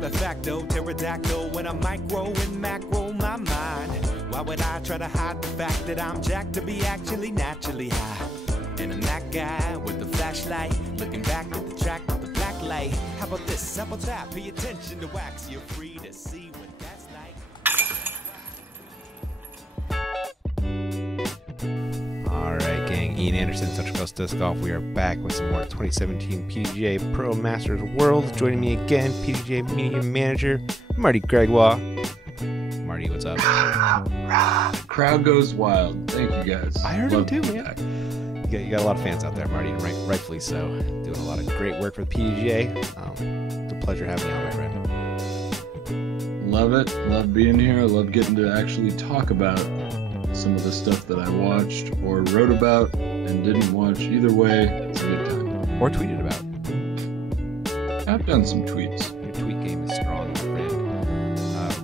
not a facto, pterodactyl when I micro and macro my mind. Why would I try to hide the fact that I'm jacked to be actually naturally high? And I'm that guy with the flashlight, looking back at the track with the black light. How about this? How about that? Pay attention to wax, you're free to see what that's like. Alright gang, Ian Anderson, Central Coast Disc Golf. We are back with some more 2017 PDGA Pro Masters World. Joining me again, PDGA Media Manager, Marty Gregoire. Marty, what's up? Crowd goes wild. Thank you guys. I heard him too, man. You got a lot of fans out there, Marty, and rightfully so. Doing a lot of great work for the PDGA. It's a pleasure having you on, my friend. Love it. Love being here. Love getting to actually talk about some of the stuff that I watched or wrote about and didn't watch. Either way, it's a good time. Or tweeted about. I've done some tweets. Your tweet game is strong, my friend.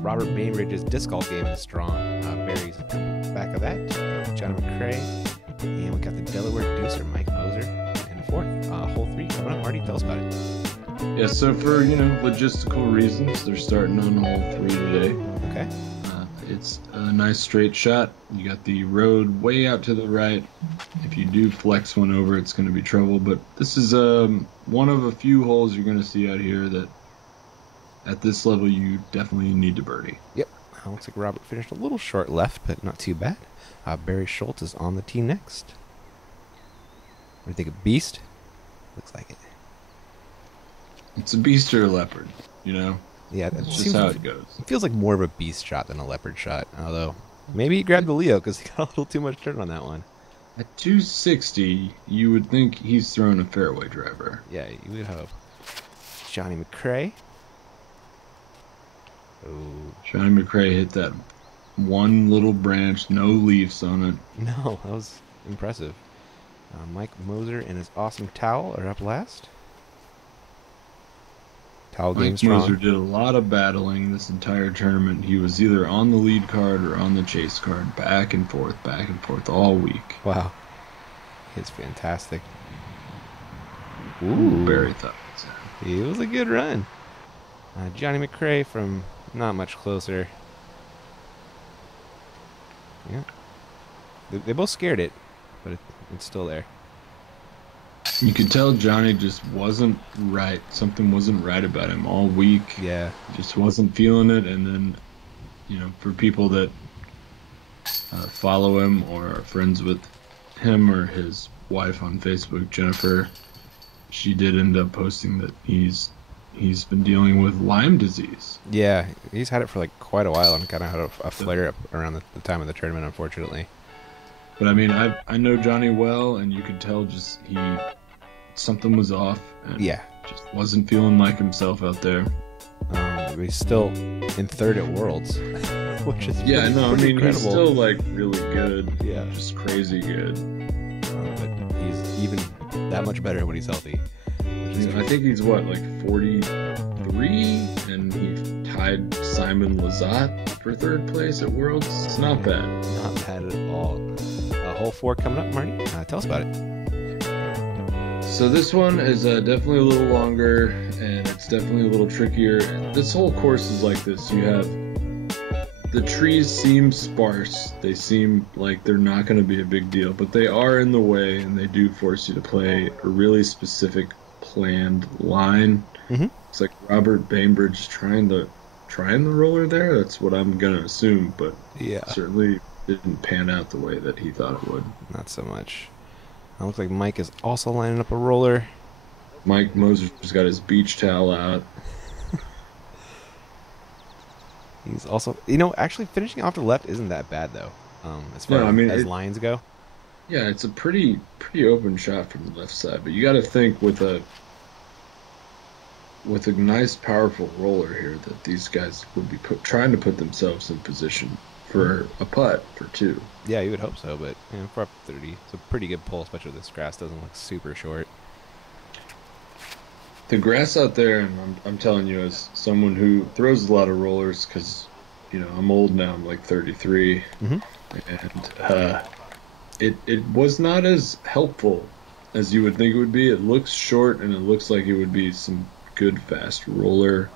Robert Bainbridge's disc golf game is strong. Barry's back of that. Johnny McCray. And we got the Delaware Deucer, Mike Moser, in the fourth. Hole 3 coming up. Marty, tell us about it. Yeah, so for, logistical reasons, they're starting on hole 3 today. Okay. It's a nice straight shot. You got the road way out to the right. If you do flex one over, it's going to be trouble. But this is one of a few holes you're going to see out here that at this level you definitely need to birdie. Yep. Looks like Robert finished a little short left, but not too bad. Barry Schultz is on the tee next. What do you think of Beast? Looks like it. It's a beast or a leopard, Yeah, that's just how it goes. It feels like more of a beast shot than a leopard shot, although maybe he grabbed the Leo because he got a little too much turn on that one. At 260, you would think he's throwing a fairway driver. Yeah, you would hope. Johnny McCray. Oh. Johnny McCray hit that one little branch, no leaves on it. No, that was impressive. Mike Moser and his awesome towel are up last. Towel game strong. Mike Moser did a lot of battling this entire tournament. He was either on the lead card or on the chase card, back and forth all week. Wow. It's fantastic. Ooh. Barry thought so. It was a good run. Johnny McCray from not much closer. Yeah. They both scared it, but it's still there. You could tell Johnny just wasn't right. Something wasn't right about him all week. Yeah. Just wasn't feeling it. And then, for people that follow him or are friends with him or his wife on Facebook, Jennifer, she did end up posting that he's been dealing with Lyme disease. Yeah, he's had it for quite a while and kind of had a flare up around the time of the tournament, unfortunately. But I know Johnny well, and you could tell just something was off. And just wasn't feeling like himself out there. He's still in third at Worlds, which is pretty incredible. He's still really good. Yeah, just crazy good. But he's even that much better when he's healthy. I think he's 43, and he tied Simon Lizotte for third place at Worlds. It's not bad. Not bad at all. Hole 4 coming up, Marty. Tell us about it. So this one is definitely a little longer, and it's definitely a little trickier. This whole course is like this. You have the trees seem sparse. They seem like they're not going to be a big deal, but they are in the way, and they do force you to play a really specific planned line. Mm-hmm. It's like Robert Bainbridge trying the roller there. That's what I'm gonna assume, but certainly didn't pan out the way that he thought it would. Not so much. It looks like Mike is also lining up a roller. Mike Moser's got his beach towel out. He's also, actually finishing off the left isn't that bad though. As far as lines go. Yeah, it's a pretty open shot from the left side, but you got to think with a nice, powerful roller here that these guys would be trying to put themselves in position for a putt for 2. Yeah, you would hope so, but for up 30, it's a pretty good pull, especially this grass doesn't look super short. The grass out there, and I'm telling you, as someone who throws a lot of rollers, because I'm old now, I'm 33, and it was not as helpful as you would think it would be. It looks short, and it looks like it would be some good fast roller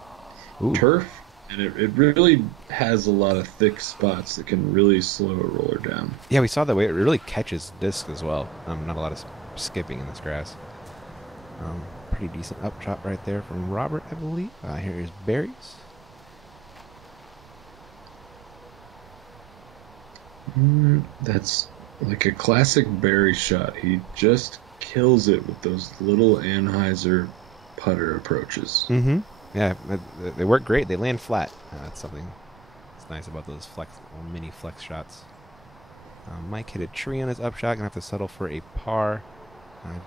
turf, and it really has a lot of thick spots that can really slow a roller down. Yeah, we saw that way. It really catches disc as well. Not a lot of skipping in this grass. Pretty decent up shot right there from Robert, I believe. Here is Barry's. That's like a classic Barry shot. He just kills it with those little Anheuser putter approaches. Mm-hmm. Yeah, they work great. They land flat. That's something that's nice about those mini flex shots. Mike hit a tree on his upshot. Gonna have to settle for a par.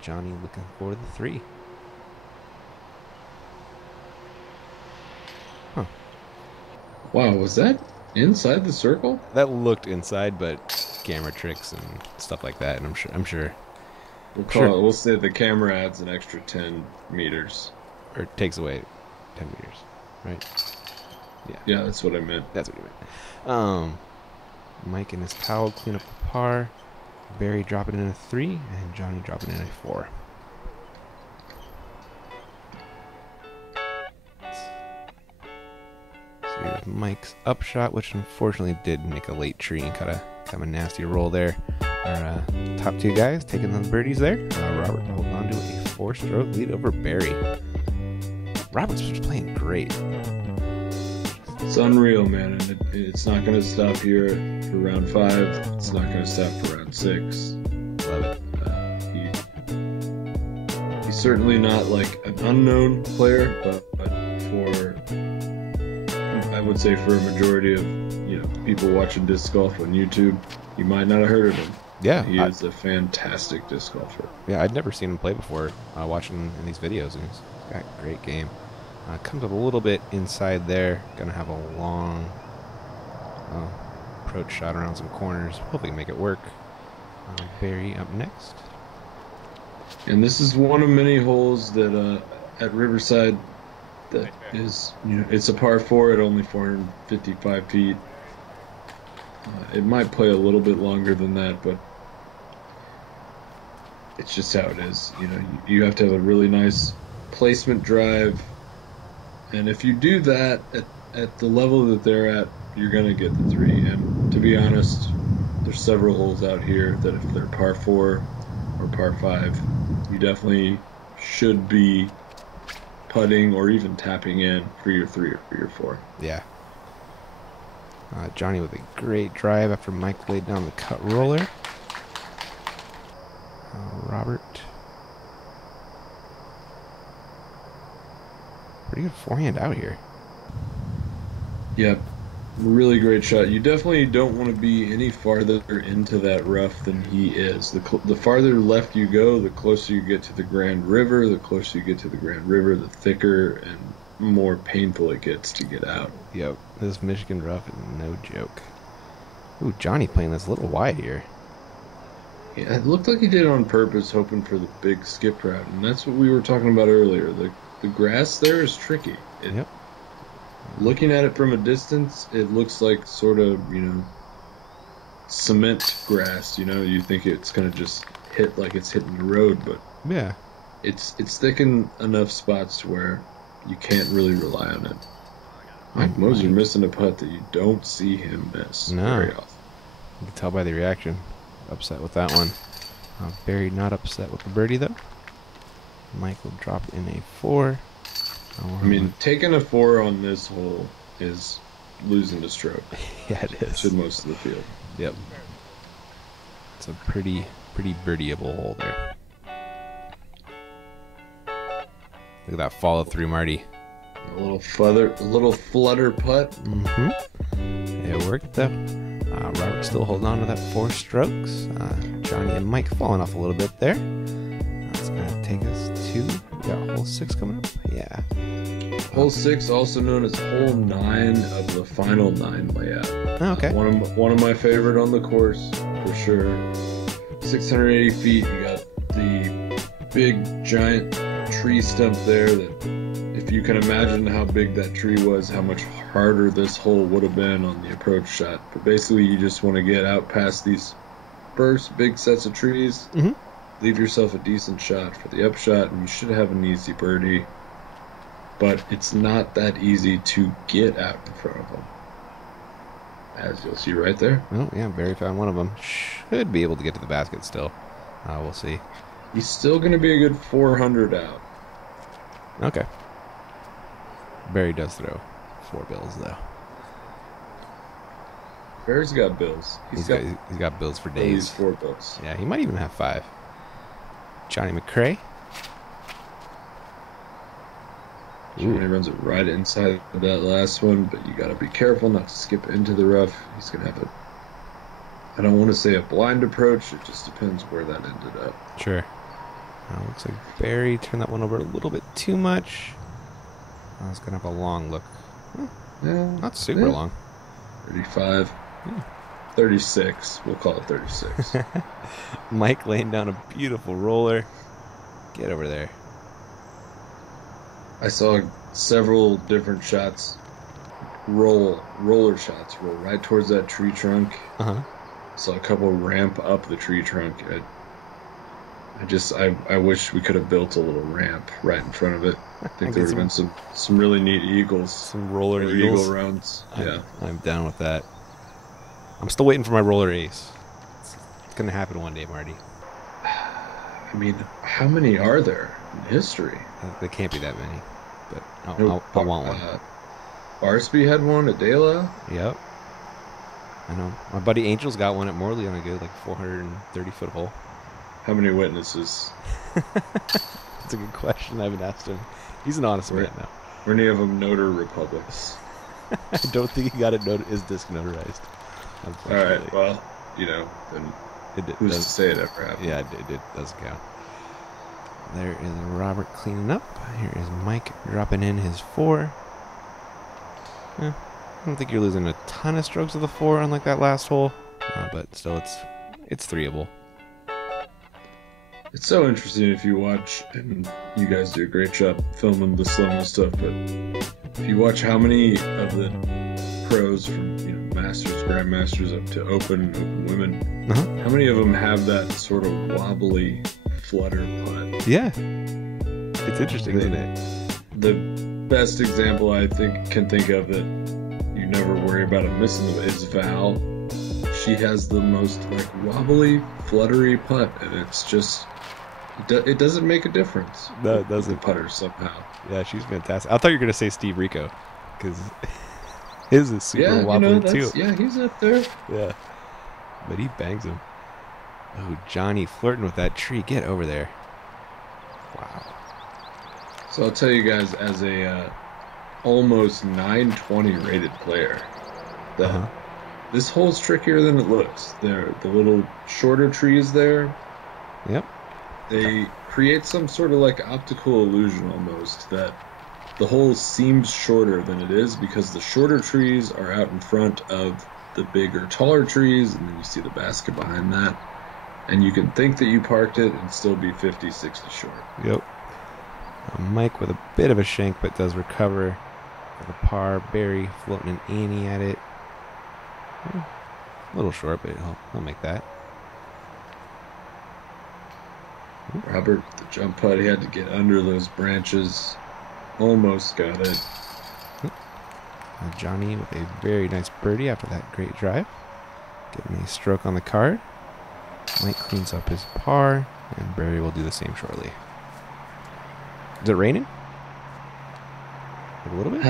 Johnny looking for the 3. Huh. Wow, was that inside the circle? That looked inside, but camera tricks and stuff like that. And I'm sure. We'll say the camera adds an extra 10 meters. Or takes away 10 meters, right? Yeah, that's what I meant. That's what you meant. Mike and his towel clean up the par. Barry dropping in a 3, and Johnny dropping in a 4. So here's Mike's upshot, which unfortunately did make a late tree and kind of a nasty roll there. Our top 2 guys taking the birdies there. Robert holding on to a 4-stroke lead over Barry. Robert's just playing great. It's unreal, man, and it's not going to stop here for round 5. It's not going to stop for round 6. Love it. He's certainly not like an unknown player, but for, I would say, for a majority of people watching disc golf on YouTube, you might not have heard of him. Yeah, he is a fantastic disc golfer. Yeah, I'd never seen him play before. Watching in these videos, and he's got a great game. Comes up a little bit inside there. Gonna have a long approach shot around some corners. Hopefully make it work. Barry up next. And this is one of many holes that at Riverside that is, it's a par 4 at only 455 feet. It might play a little bit longer than that, but it's just how it is. You have to have a really nice placement drive. And if you do that at the level that they're at, you're going to get the 3. And to be honest, there's several holes out here that if they're par 4 or par 5, you definitely should be putting or even tapping in for your 3 or for your 4. Yeah. Johnny with a great drive after Mike laid down the cut roller. Robert. Pretty good forehand out here. Yep. Really great shot. You definitely don't want to be any farther into that rough than he is. The farther left you go, the closer you get to the Grand River. The closer you get to the Grand River, the thicker and more painful it gets to get out. Yep. This Michigan rough is no joke. Ooh, Johnny playing this a little wide here. Yeah, it looked like he did it on purpose, hoping for the big skip route. And that's what we were talking about earlier. The grass there is tricky. Yep. Looking at it from a distance, it looks like sort of, cement grass. You think it's going to just hit like it's hitting the road, but yeah, it's thick in enough spots to where you can't really rely on it. Mike Moser missing a putt that you don't see him miss very often. You can tell by the reaction. Upset with that one. Barry not upset with the birdie, though. Mike will drop in a 4. Taking a 4 on this hole is losing the stroke. Yeah, it is. To most of the field. Yep. It's a pretty birdieable hole there. Look at that follow through, Marty. A little flutter putt. Mm-hmm. It worked though. Robert still holding on to that 4 strokes. Johnny and Mike falling off a little bit there. That's gonna take us to, we got hole 6 coming up. Yeah. Hole 6, also known as hole 9 of the final 9 layout. Okay. One of my favorite on the course for sure. 680 feet. You got the big giant tree stump there that, if you can imagine how big that tree was, how much harder this hole would have been on the approach shot. But basically, you just want to get out past these first big sets of trees, leave yourself a decent shot for the upshot, and you should have an easy birdie. but it's not that easy to get out in front of him. As you'll see right there. Oh, yeah, Barry found one of them. Should be able to get to the basket still. We'll see. He's still going to be a good 400 out. Okay. Barry does throw 4 bills, though. Barry's got bills. He's got bills for days. 4 bills. Yeah, he might even have 5. Johnny McCray. Johnny runs it right inside of that last one, but you got to be careful not to skip into the rough. He's going to have I don't want to say a blind approach. It just depends where that ended up. Sure. Looks like Barry turned that one over a little bit too much. I was going to have a long look. Yeah, not super long. 35. 36. We'll call it 36. Mike laying down a beautiful roller. Get over there. I saw several different shots roller shots roll right towards that tree trunk. Saw a couple ramp up the tree trunk. I wish we could have built a little ramp right in front of it. I think there would have been some really neat eagles. Some roller eagles. Eagle rounds. Yeah. I'm down with that. I'm still waiting for my roller ace. It's going to happen one day, Marty. I mean, how many are there in history? There can't be that many. But I want one. Barsby had one at De La. Yep. I know. My buddy Angel's got one at Morley on a good 430-foot hole. How many witnesses? That's a good question. I haven't asked him. He's an honest man now. Were any of them notary republics? I don't think he got his disc notarized. All right. Well, then who's to say it ever happened? Yeah, it does count. There is Robert cleaning up. Here is Mike dropping in his 4. I don't think you're losing a ton of strokes of the 4 unlike that last hole, but still it's threeable. It's so interesting if you watch, and you guys do a great job filming the slow-mo stuff, but if you watch how many of the pros from Masters, Grandmasters up to Open Women, how many of them have that sort of wobbly flutter putt? Yeah. It's interesting, isn't it? The best example I can think of that you never worry about him missing is Val. She has the most wobbly, fluttery putt, and it's just it doesn't make a difference. No, it doesn't. The putter somehow. Yeah, she's fantastic. I thought you were gonna say Steve Rico, because his is super wobbly too. Yeah, he's up there. Yeah, but he bangs him. Oh, Johnny flirting with that tree. Get over there. Wow. So I'll tell you guys, as a almost 920 rated player, that this hole's trickier than it looks. The little shorter trees there. Yep. They create some sort of optical illusion almost that the hole seems shorter than it is because the shorter trees are out in front of the bigger, taller trees, and then you see the basket behind that. And you can think that you parked it and still be 50, 60 short. Yep. Mike with a bit of a shank, but does recover for the par. Barry floating an Annie at it. A little short, but he'll make that. Robert with the jump putt, he had to get under those branches. Almost got it. Johnny with a very nice birdie after that great drive. Getting a stroke on the card. Mike cleans up his par, and Barry will do the same shortly. Is it raining? A little bit?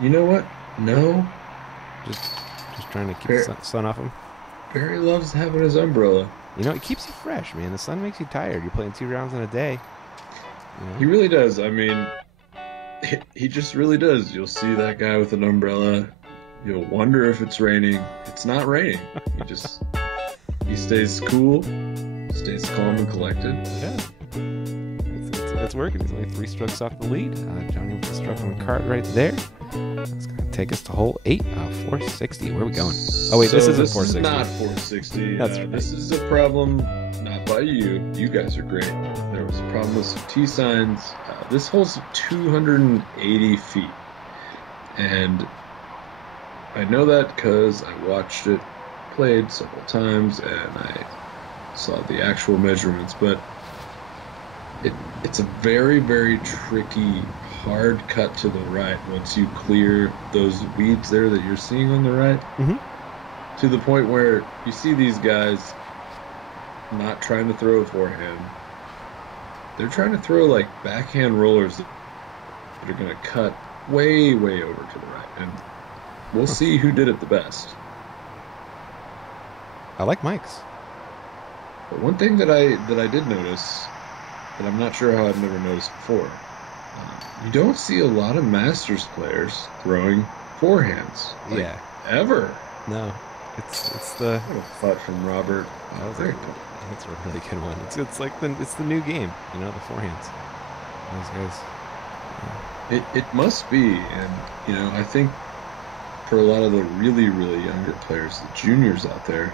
You know what? No. Just trying to keep the sun off him? Barry loves having his umbrella. It keeps you fresh, man. The sun makes you tired. You're playing 2 rounds in a day. He really does. I mean, he just really does. You'll see that guy with an umbrella. You'll wonder if it's raining. It's not raining. He stays cool, stays calm and collected. Yeah. It's working. He's only 3 strokes off the lead. Johnny with the stroke on the cart right there. It's going to take us to hole 8, 460. Where are we going? Oh, wait, this isn't 460. This is not 460. That's right. This is a problem not by you. You guys are great. There was a problem with some T signs. This hole's 280 feet. And I know that because I watched it played several times and I saw the actual measurements. But it's a very, very tricky hard cut to the right once you clear those weeds there that you're seeing on the right. To the point where you see these guys not trying to throw a forehand. They're trying to throw like backhand rollers that are going to cut way, way over to the right. And we'll see who did it the best. I like Mike's. But one thing that I did notice, that I'm not sure how I've never noticed before, you don't see a lot of Masters players throwing forehands. Like, Yeah. Ever. No. It's the What a putt from Robert. that was Great a, putt. that's a really good one. It's like the new game, you know, the forehands. Those guys. It must be, and I think for a lot of the really, really younger players, the juniors out there,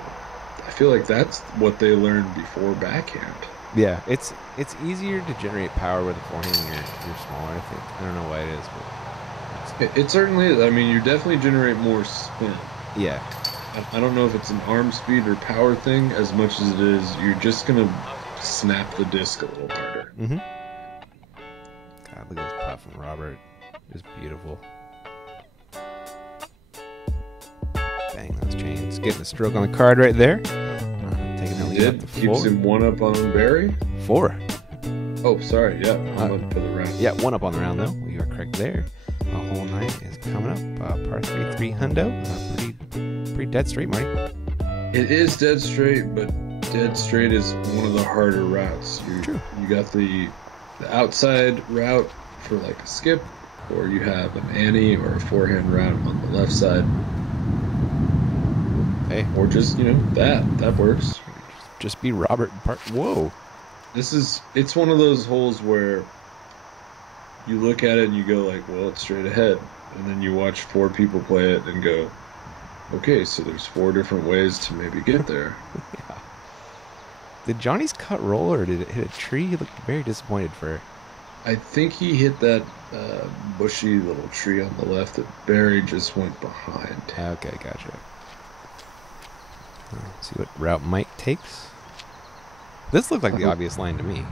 I feel like that's what they learned before backhand. Yeah, it's easier to generate power with a forehand when you're smaller, I think. I don't know why it is, but It certainly is. I mean, you definitely generate more spin. yeah. I don't know if it's an arm speed or power thing as much as it is you're just going to snap the disc a little harder. God, look at this putt from Robert. Just beautiful. Bang those chains. Getting the stroke on the card right there. Taking the lead up to Keeps 4. him one up on Barry. 4. Oh, sorry. Yeah, I'm up for the round. Yeah, 1 up on the round though. You are correct there. Hole 9 is coming up. Par 3 hundo. Pretty dead straight, Marty. It is dead straight, but dead straight is one of the harder routes. True. You got the outside route for like a skip, or you have an ante or a forehand route on the left side. Hey, Or just, that works. just be Robert. Whoa. It's one of those holes where you look at it and you go like, well, it's straight ahead. And then you watch 4 people play it and go, okay, so there's 4 different ways to maybe get there. Yeah. Did Johnny's cut roll or did it hit a tree? He looked very disappointed for. I think he hit that bushy little tree on the left that Barry just went behind. Okay, gotcha. Let's see what route Mike takes. This looked like the obvious line to me.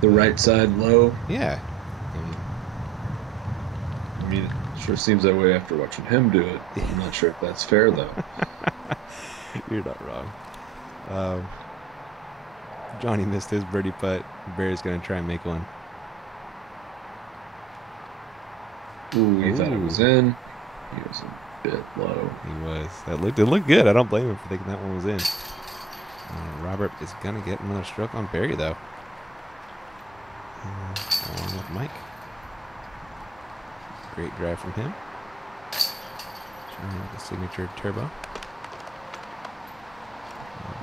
The right side low. Yeah. I mean, it sure seems that way after watching him do it. I'm not sure if that's fair, though. You're not wrong. Johnny missed his birdie putt. Barry's going to try and make one. Ooh, he thought it was in. He was a bit low. He was. It looked good. I don't blame him for thinking that one was in. Robert is going to get another stroke on Barry, though. Along with Mike. Great drive from him. Showing the signature turbo.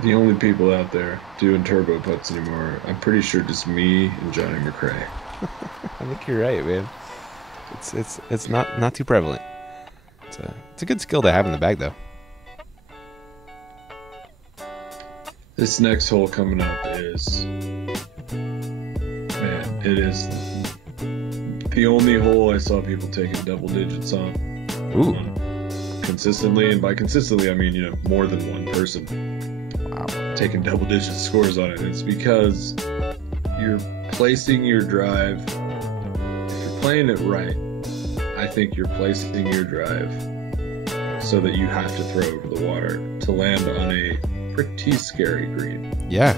The only people out there doing turbo putts anymore, I'm pretty sure just me and Johnny McCray. I think you're right, man. It's not too prevalent. It's a good skill to have in the bag, though. This next hole coming up is, man, it is the only hole I saw people taking double digits on. Ooh. Consistently, and by consistently I mean, more than one person. Wow. Taking double digit scores on it. It's because you're placing your drive. If you're playing it right, I think you're placing your drive so that you have to throw over the water to land on a pretty scary green. Yeah.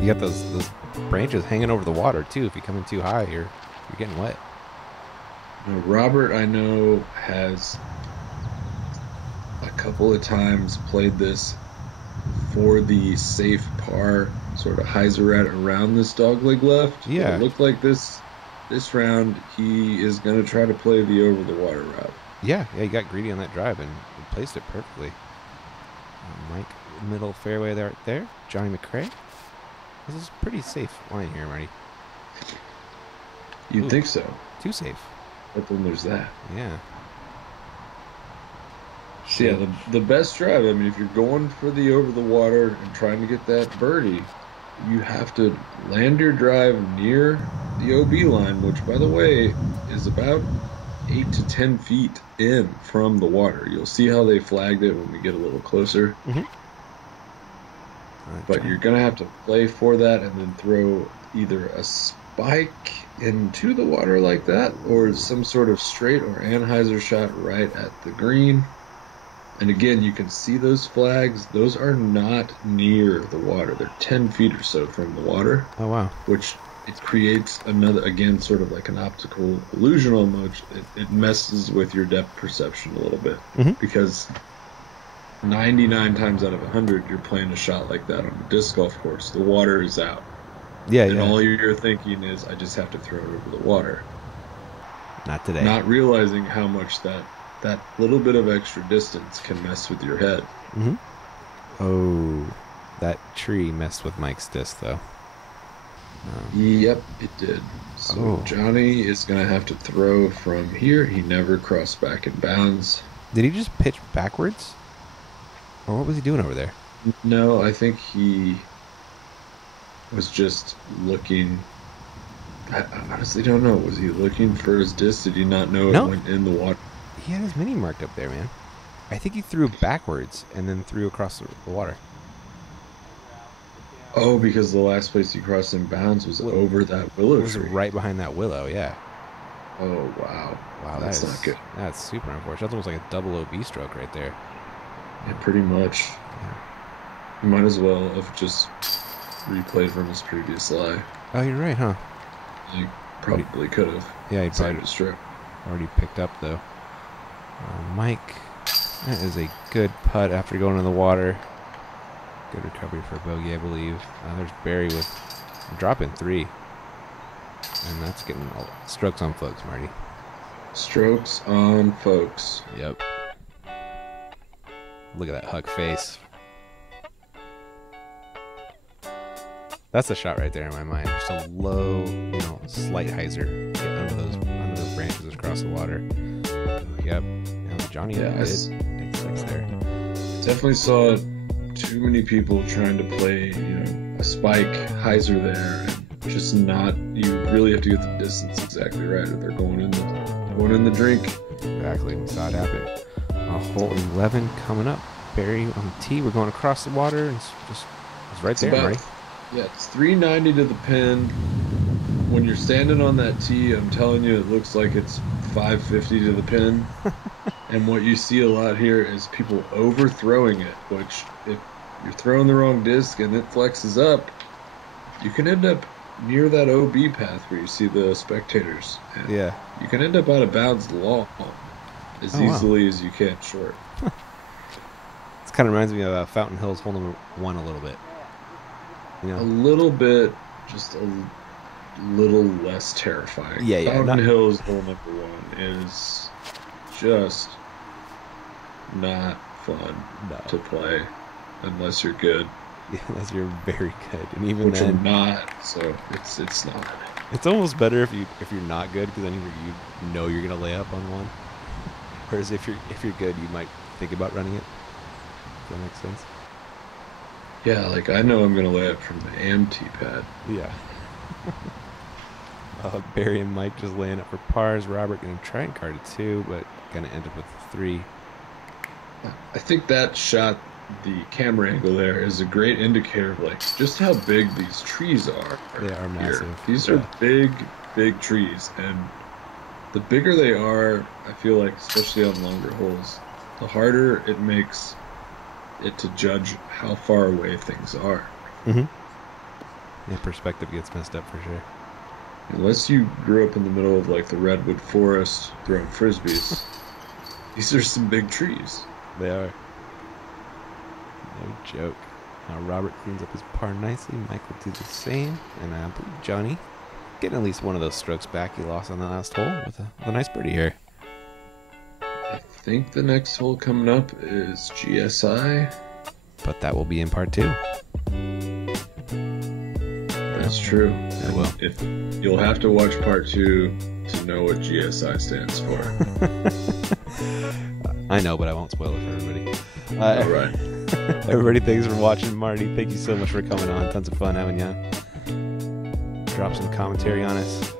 You got those branches hanging over the water, too. If you come in too high, you're getting wet. Now, Robert, I know, has a couple of times played this for the safe par sort of hyzer around this dogleg left. Yeah. It looked like this round he is going to try to play the over the water route. Yeah, he got greedy on that drive and placed it perfectly. Mike, middle fairway right there. Johnny McCray. This is a pretty safe line here, Marty. You'd think so. Too safe. But then there's that. Yeah. So yeah, the best drive, I mean, if you're going for the over the water and trying to get that birdie, you have to land your drive near the OB line, which, by the way, is about 8 to 10 feet in from the water. You'll see how they flagged it when we get a little closer. Mm-hmm. But you're going to have to play for that and then throw either a spike into the water like that, or some sort of straight or anhyzer shot right at the green. And again, you can see those flags. Those are not near the water. They're 10 feet or so from the water. Oh, wow. Which it creates another, again, sort of like an optical illusion almost. It messes with your depth perception a little bit. Because 99 times out of 100, you're playing a shot like that on a disc golf course. The water is out. Yeah, and all you're thinking is, I just have to throw it over the water. Not today. Not realizing how much that little bit of extra distance can mess with your head. Oh, that tree messed with Mike's disc, though. Yep, it did. So Johnny is going to have to throw from here. He never crossed back in bounds. Did he just pitch backwards? Or what was he doing over there? No, I think he was just looking. I honestly don't know. Was he looking for his disc? Did he not know it went in the water? He had his mini marked up there, man. I think he threw backwards and then threw across the water. Oh, because the last place he crossed in bounds was over that willow tree. It was right behind that willow, yeah. Oh, wow. Wow, that's not good. That's super unfortunate. That's almost like a double OB stroke right there. Yeah, pretty much. Yeah. He might as well have just replayed from his previous lie. Oh, you're right, huh? He probably could have. Yeah, he probably already picked up, though. Mike, that is a good putt after going in the water. Good recovery for bogey, I believe. There's Barry with dropping 3. And that's getting strokes on folks, Marty. Strokes on folks. Yep. Look at that Huck face. That's a shot right there in my mind. Just a low, slight hyzer. Get under those branches across the water. Yep. Johnny did take 6 there. Definitely saw too many people trying to play, a spike hyzer there, and just not. You really have to get the distance exactly right, or they're going in the drink. Exactly. We saw it happen. Hole 11 coming up. Barry on the tee. We're going across the water, and it's right there, right? Yeah, it's 390 to the pin. When you're standing on that tee, I'm telling you, it looks like it's 550 to the pin. And what you see a lot here is people overthrowing it, which if you're throwing the wrong disc and it flexes up, you can end up near that OB path where you see the spectators. And yeah. You can end up out of bounds long as easily as you can short. This kind of reminds me of Fountain Hills hole number 1 a little bit. A little bit, just a little less terrifying. Yeah. Fountain Hills hole number 1 is just not fun to play unless you're good. Yeah, unless you're very good, and even which then, I'm not. So it's not. It's almost better if you're not good, because then you know you're gonna lay up on one. Whereas if you're good, you might think about running it. If that makes sense. Yeah, like I know I'm gonna lay up from the AMT pad. Yeah. Barry and Mike just laying up for pars. Robert gonna try and card a 2, but gonna end up with a 3. I think that shot, the camera angle there, is a great indicator of like just how big these trees are. They are massive. These are big trees, and the bigger they are, I feel like, especially on longer holes, the harder it makes it to judge how far away things are. Yeah, perspective gets messed up for sure. Unless you grew up in the middle of like the redwood forest throwing frisbees, these are some big trees. They are. No joke. Robert cleans up his par nicely. Mike will do the same. And I believe Johnny getting at least one of those strokes back he lost on the last hole with a nice birdie here. I think the next hole coming up is GSI. But that will be in part 2. That's true. It will. If you'll have to watch part 2 to know what GSI stands for. I know, but I won't spoil it for everybody. All right. Everybody, thanks for watching. Marty, thank you so much for coming on. Tons of fun having you. Drop some commentary on us.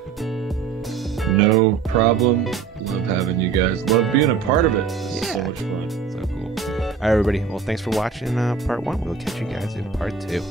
No problem. Love having you guys. Love being a part of it. This is so much fun. So cool. All right, everybody. Well, thanks for watching part 1. We'll catch you guys in part 2.